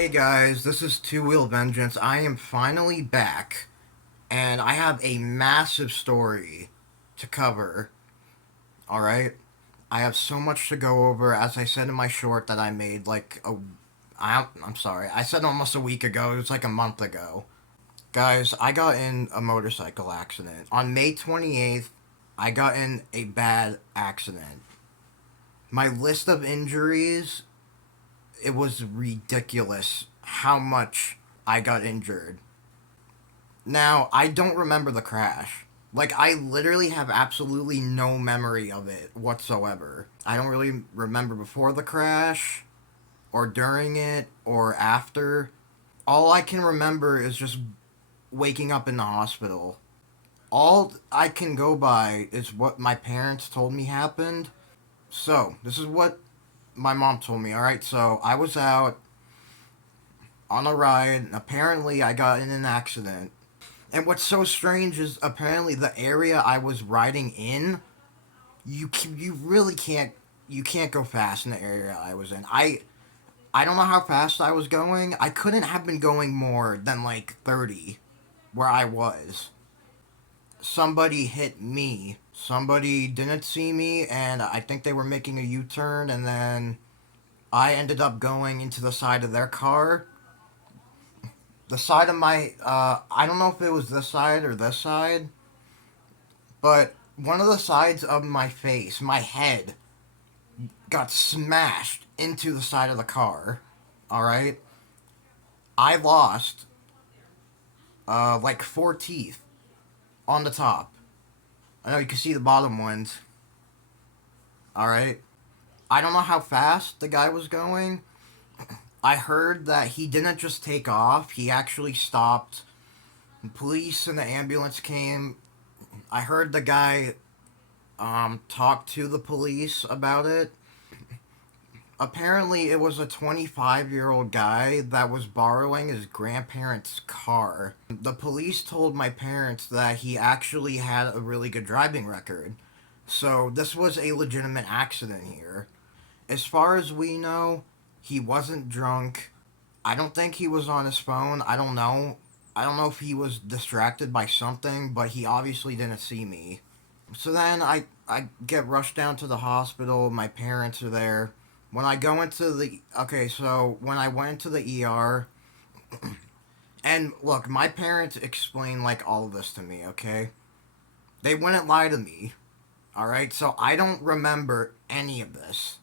Hey guys, this is Two Wheel Vengeance. I am finally back, and I have a massive story to cover. Alright? I have so much to go over, as I said in my short that I made I'm sorry, I said almost a week ago, it was like a month ago. Guys, I got in a motorcycle accident. On May 28th, I got in a bad accident. My list of injuries, it was ridiculous how much I got injured. Now, I don't remember the crash. Like, I literally have absolutely no memory of it whatsoever. I don't really remember before the crash, or during it, or after. All I can remember is just waking up in the hospital. All I can go by is what my parents told me happened. So, this is what my mom told me. Alright, so I was out on a ride, and apparently I got in an accident. And what's so strange is apparently the area I was riding in, you really can't go fast in the area I was in. I don't know how fast I was going. I couldn't have been going more than like 30 where I was. Somebody hit me. Somebody didn't see me, and I think they were making a U-turn, and then I ended up going into the side of their car. The side of my I don't know if it was this side or this side, but one of the sides of my face, my head, got smashed into the side of the car. All right, I lost like four teeth on the top. I know you can see the bottom ones. All right, I don't know how fast the guy was going. I heard that he didn't just take off; he actually stopped. The police and the ambulance came. I heard the guy talk to the police about it. Apparently, it was a 25-year-old guy that was borrowing his grandparents' car. The police told my parents that he actually had a really good driving record. So, this was a legitimate accident here. As far as we know, he wasn't drunk. I don't think he was on his phone. I don't know. I don't know if he was distracted by something, but he obviously didn't see me. So then I get rushed down to the hospital. My parents are there. When I go into the okay, so when I went into the ER, and look, my parents explained like all of this to me. Okay, they wouldn't lie to me. All right, so I don't remember any of this.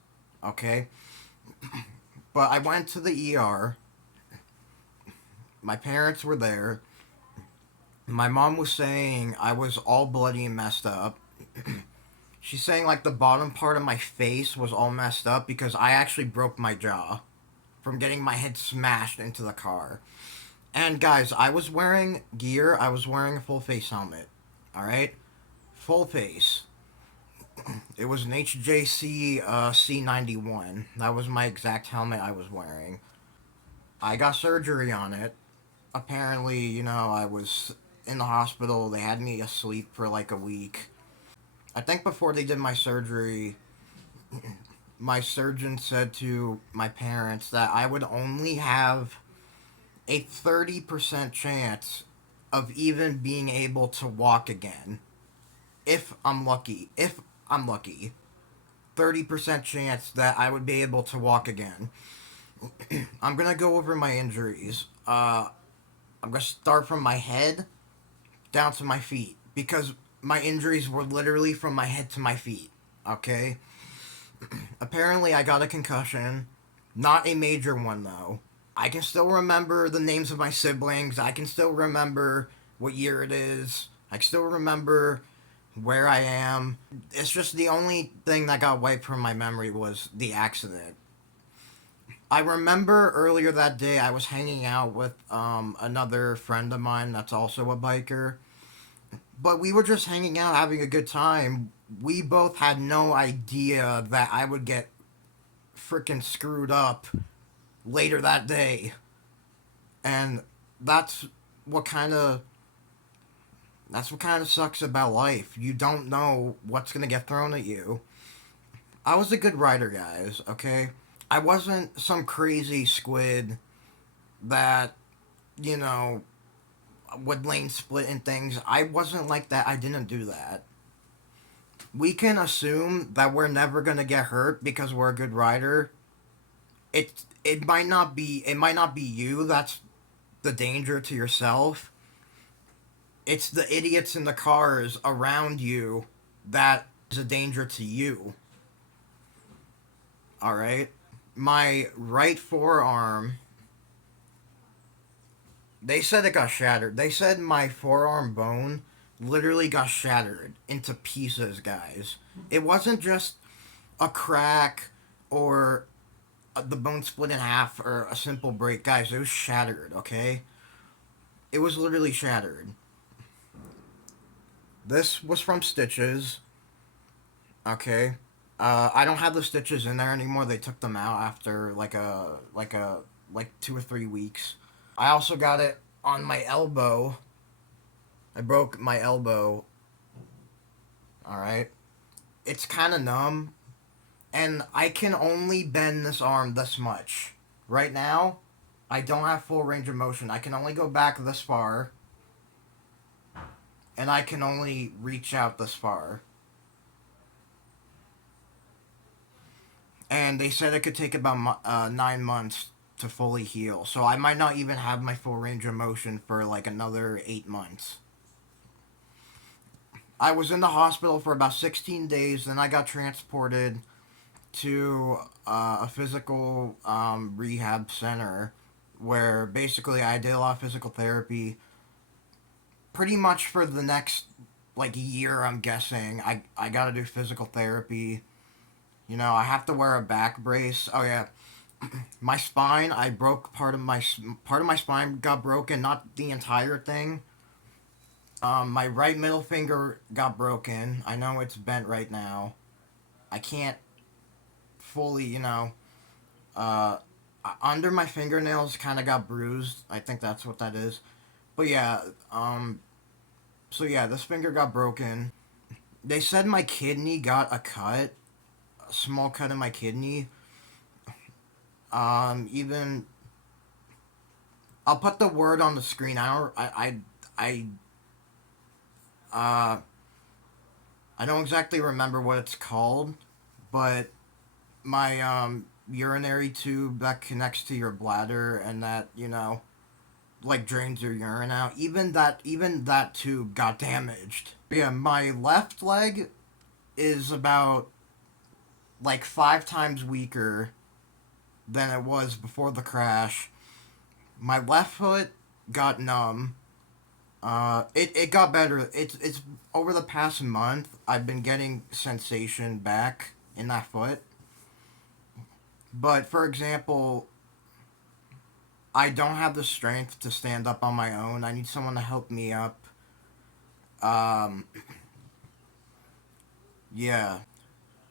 Okay, but I went to the ER. My parents were there. My mom was saying I was all bloody and messed up. She's saying like the bottom part of my face was all messed up because I actually broke my jaw from getting my head smashed into the car. And guys, I was wearing gear. I was wearing a full face helmet. All right, full face. It was an HJC C91. That was my exact helmet I was wearing. I got surgery on it. Apparently, I was in the hospital. They had me asleep for like a week. I think before they did my surgery, my surgeon said to my parents that I would only have a 30% chance of even being able to walk again. If I'm lucky. If I'm lucky. 30% chance that I would be able to walk again. I'm going to go over my injuries. I'm going to start from my head down to my feet because my injuries were literally from my head to my feet. Okay? Apparently, I got a concussion. Not a major one, though. I can still remember the names of my siblings. I can still remember what year it is. I can still remember where I am. It's just the only thing that got wiped from my memory was the accident. I remember earlier that day I was hanging out with another friend of mine that's also a biker. But we were just hanging out, having a good time. We both had no idea that I would get freaking screwed up later that day. And that's what kind of that's what kind of sucks about life. You don't know what's going to get thrown at you. I was a good writer, guys, okay? I wasn't some crazy squid that, you know, would lane split and things. I wasn't like that. I didn't do that. We can assume that we're never gonna get hurt because we're a good rider. It might not be you that's the danger to yourself. It's the idiots in the cars around you that is a danger to you. All right. My right forearm, they said it got shattered. They said my forearm bone literally got shattered into pieces, guys. It wasn't just a crack or the bone split in half or a simple break, guys. It was shattered, okay? It was literally shattered. This was from stitches, okay? I don't have the stitches in there anymore. They took them out after like 2 or 3 weeks. I also got it on my elbow. I broke my elbow. All right. It's kind of numb, and I can only bend this arm this much. Right now, I don't have full range of motion. I can only go back this far, and I can only reach out this far. And they said it could take about 9 months to fully heal. So I might not even have my full range of motion for like another 8 months. I was in the hospital for about 16 days. Then I got transported to a physical rehab center where basically I did a lot of physical therapy. Pretty much for the next like year, I'm guessing. I got to do physical therapy. I have to wear a back brace. Oh yeah, my spine. I broke part of my spine got broken. Not the entire thing. My right middle finger got broken. I know it's bent right now. I can't fully, uh, under my fingernails kind of got bruised. I think that's what that is. But yeah, so yeah, this finger got broken. They said my kidney got a small cut in my kidney. Even I'll put the word on the screen. Uh, I don't exactly remember what it's called, but my urinary tube that connects to your bladder and that like drains your urine out. Even that tube got damaged. Yeah, my left leg is about like 5 times weaker than it was before the crash. My left foot got numb. It got better. It's over the past month. I've been getting sensation back in that foot. But for example, I don't have the strength to stand up on my own. I need someone to help me up. Um, yeah.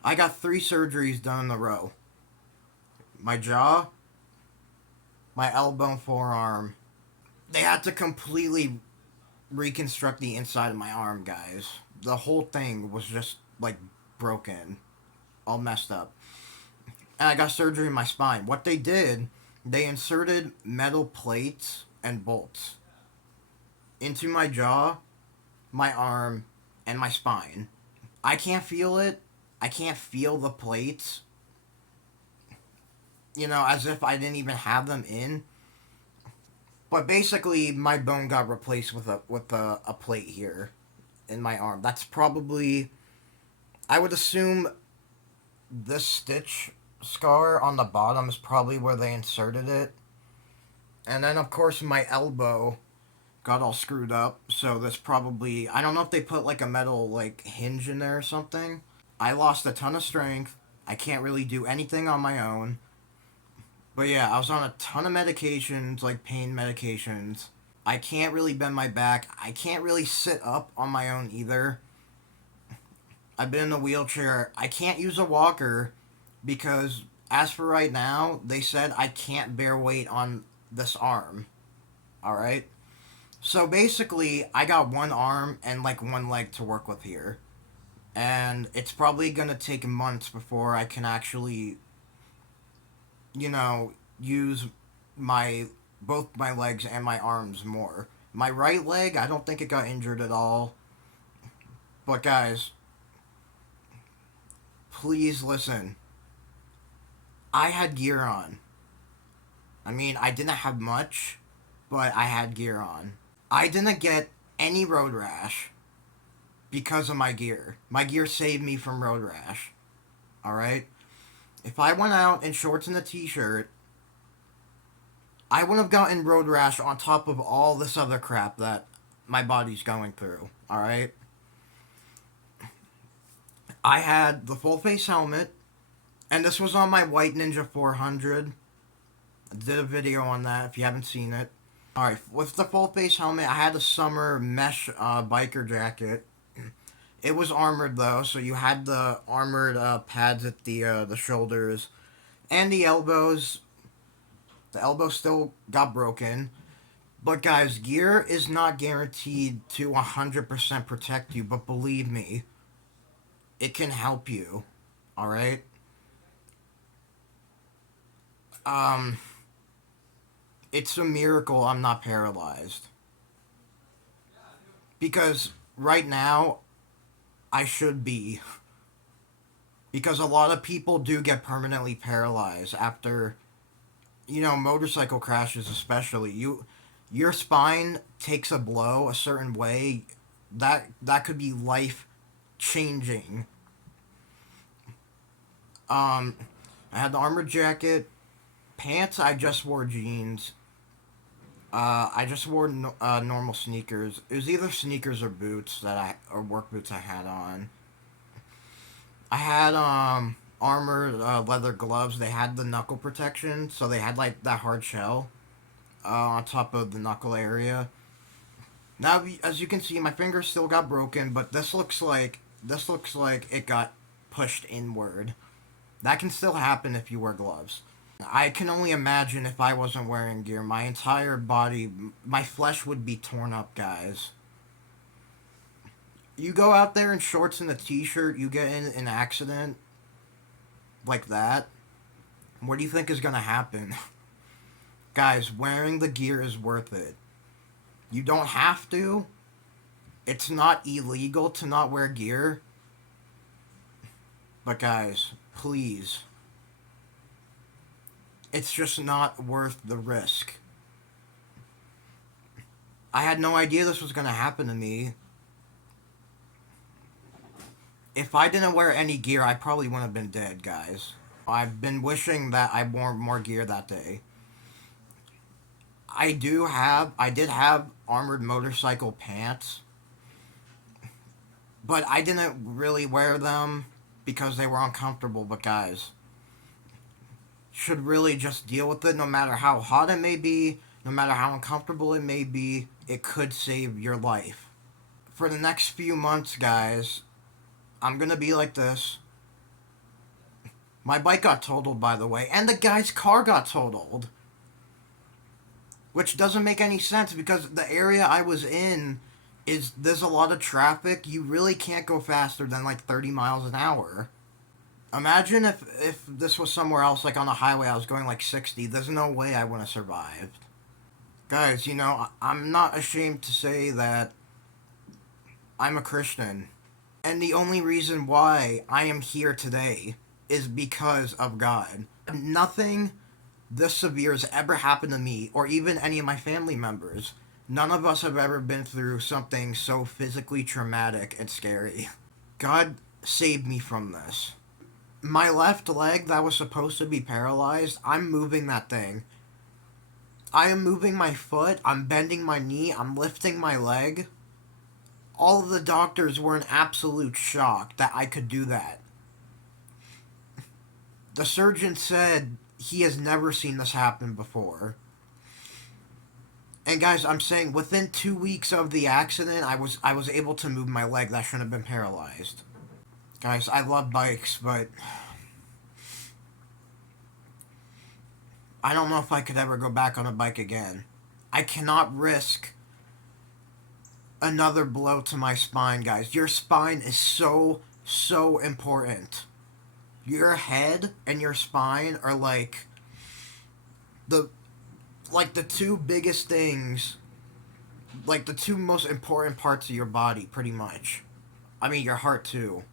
I got 3 surgeries done in a row. My jaw, my elbow and forearm. They had to completely reconstruct the inside of my arm, guys. The whole thing was just like broken, all messed up. And I got surgery in my spine. What they did, they inserted metal plates and bolts into my jaw, my arm, and my spine. I can't feel it. I can't feel the plates, as if I didn't even have them in. But basically, my bone got replaced with a plate here in my arm. That's probably, I would assume, this stitch scar on the bottom is probably where they inserted it. And then, of course, my elbow got all screwed up. So that's probably, I don't know if they put like a metal like hinge in there or something. I lost a ton of strength. I can't really do anything on my own. But yeah, I was on a ton of medications, like pain medications. I can't really bend my back. I can't really sit up on my own either. I've been in a wheelchair. I can't use a walker because, as for right now, they said I can't bear weight on this arm. Alright? So basically, I got one arm and like one leg to work with here. And it's probably gonna take months before I can actually, use my both my legs and my arms more. My right leg, I don't think it got injured at all. But guys, please listen. I had gear on. I mean, I didn't have much, but I had gear on. I didn't get any road rash because of my gear. My gear saved me from road rash. Alright? If I went out in shorts and a t-shirt, I would have gotten road rash on top of all this other crap that my body's going through. Alright? I had the full face helmet, and this was on my White Ninja 400. I did a video on that if you haven't seen it. Alright, with the full face helmet, I had a summer mesh biker jacket. It was armored though, so you had the armored pads at the shoulders and the elbows. The elbow still got broken. But guys, gear is not guaranteed to 100% protect you, but believe me, it can help you. Alright? It's a miracle I'm not paralyzed. Because right now, I should be. Because a lot of people do get permanently paralyzed after, motorcycle crashes especially. Your spine takes a blow a certain way that could be life changing. I had the armored jacket, pants. I just wore jeans. I just wore normal sneakers. It was either sneakers or boots or work boots I had on. I had armored leather gloves. They had the knuckle protection, so they had like that hard shell on top of the knuckle area. Now, as you can see, my finger still got broken, but this looks like it got pushed inward. That can still happen if you wear gloves. I can only imagine if I wasn't wearing gear, my entire body, my flesh would be torn up, guys. You go out there in shorts and a t-shirt, you get in an accident like that, what do you think is going to happen? Guys, wearing the gear is worth it. You don't have to. It's not illegal to not wear gear. But guys, please. It's just not worth the risk. I had no idea this was going to happen to me. If I didn't wear any gear, I probably wouldn't have been dead, guys. I've been wishing that I wore more gear that day. I did have armored motorcycle pants, but I didn't really wear them because they were uncomfortable. But guys, should really just deal with it. No matter how hot it may be, no matter how uncomfortable it may be, it could save your life. For the next few months, guys, I'm gonna be like this. My bike got totaled, by the way, and the guy's car got totaled. Which doesn't make any sense because the area I was in there's a lot of traffic. You really can't go faster than like 30 miles an hour. Imagine if this was somewhere else, like on a highway, I was going like 60. There's no way I would have survived. Guys, I'm not ashamed to say that I'm a Christian. And the only reason why I am here today is because of God. Nothing this severe has ever happened to me or even any of my family members. None of us have ever been through something so physically traumatic and scary. God saved me from this. My left leg that was supposed to be paralyzed, I'm moving that thing. I am moving my foot, I'm bending my knee, I'm lifting my leg. All of the doctors were in absolute shock that I could do that. The surgeon said he has never seen this happen before. And guys, I'm saying within 2 weeks of the accident, I was able to move my leg that shouldn't have been paralyzed. Guys, I love bikes, but I don't know if I could ever go back on a bike again. I cannot risk another blow to my spine, guys. Your spine is so important. Your head and your spine are like the like the two biggest things, like the two most important parts of your body, pretty much. I mean, your heart too.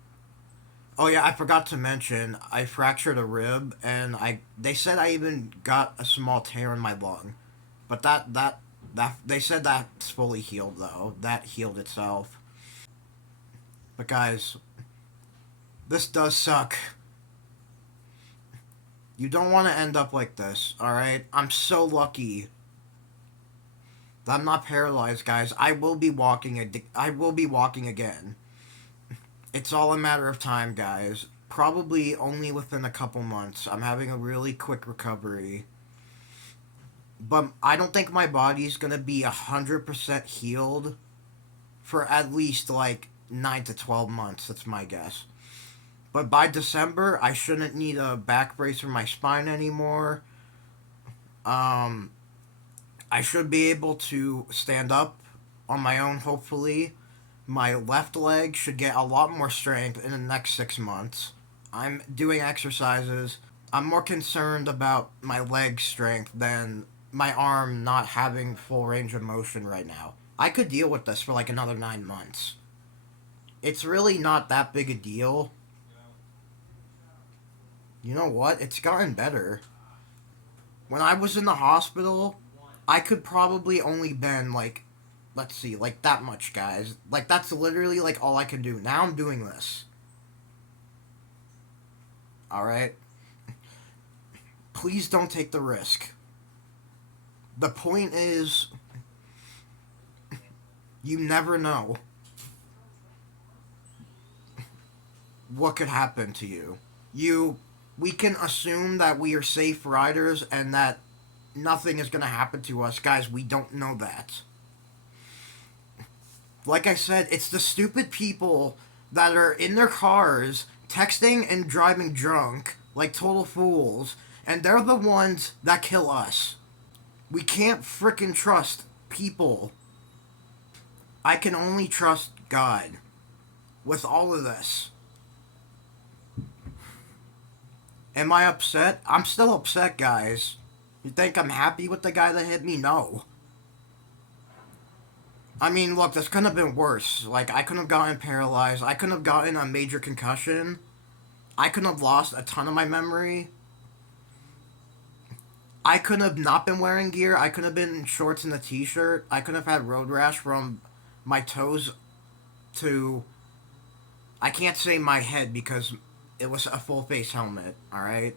Oh yeah, I forgot to mention I fractured a rib, and I they said I even got a small tear in my lung, but that they said that's fully healed though. That healed itself. But guys, this does suck. You don't want to end up like this, all right? I'm so lucky that I'm not paralyzed, guys. I will be walking. I will be walking again. It's all a matter of time, guys. Probably only within a couple months. I'm having a really quick recovery. But I don't think my body's gonna be 100% healed for at least like 9 to 12 months. That's my guess. But by December, I shouldn't need a back brace for my spine anymore. Um, I should be able to stand up on my own, hopefully. My left leg should get a lot more strength in the next 6 months. I'm doing exercises. I'm more concerned about my leg strength than my arm not having full range of motion right now. I could deal with this for like another 9 months. It's really not that big a deal. You know what? It's gotten better. When I was in the hospital, I could probably only bend like, let's see, like that much, guys. Like that's literally like all I can do. Now I'm doing this. All right. Please don't take the risk. The point is, you never know what could happen to you. We can assume that we are safe riders and that nothing is going to happen to us. Guys, we don't know that. Like I said, it's the stupid people that are in their cars texting and driving drunk like total fools, and they're the ones that kill us. We can't frickin' trust people. I can only trust God with all of this. Am I upset? I'm still upset, guys. You think I'm happy with the guy that hit me? No. I mean, look, this could have been worse. Like, I could have gotten paralyzed. I could have gotten a major concussion. I could have lost a ton of my memory. I could have not been wearing gear. I could have been in shorts and a t-shirt. I could have had road rash from my toes to... I can't say my head because it was a full face helmet, alright?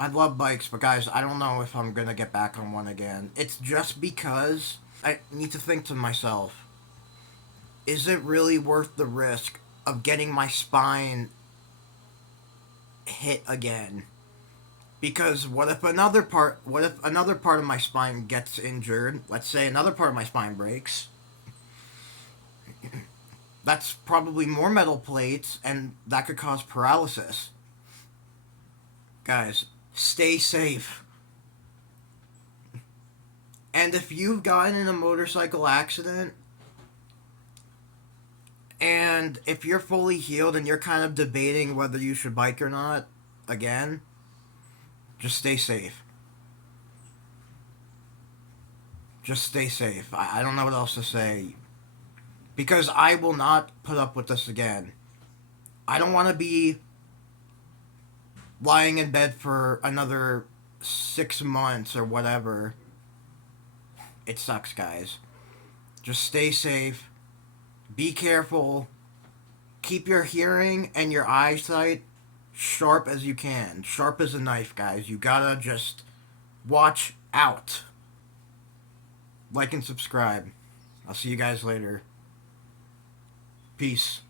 I love bikes, but guys, I don't know if I'm gonna get back on one again. It's just because I need to think to myself, is it really worth the risk of getting my spine hit again? Because what if another part of my spine gets injured? Let's say another part of my spine breaks. That's probably more metal plates, and that could cause paralysis. Guys, stay safe. And if you've gotten in a motorcycle accident, and if you're fully healed and you're kind of debating whether you should bike or not, again, just stay safe. Just stay safe. I don't know what else to say. Because I will not put up with this again. I don't want to be lying in bed for another 6 months or whatever. It sucks, guys. Just stay safe. Be careful. Keep your hearing and your eyesight sharp as you can. Sharp as a knife, guys. You gotta just watch out. Like and subscribe. I'll see you guys later. Peace.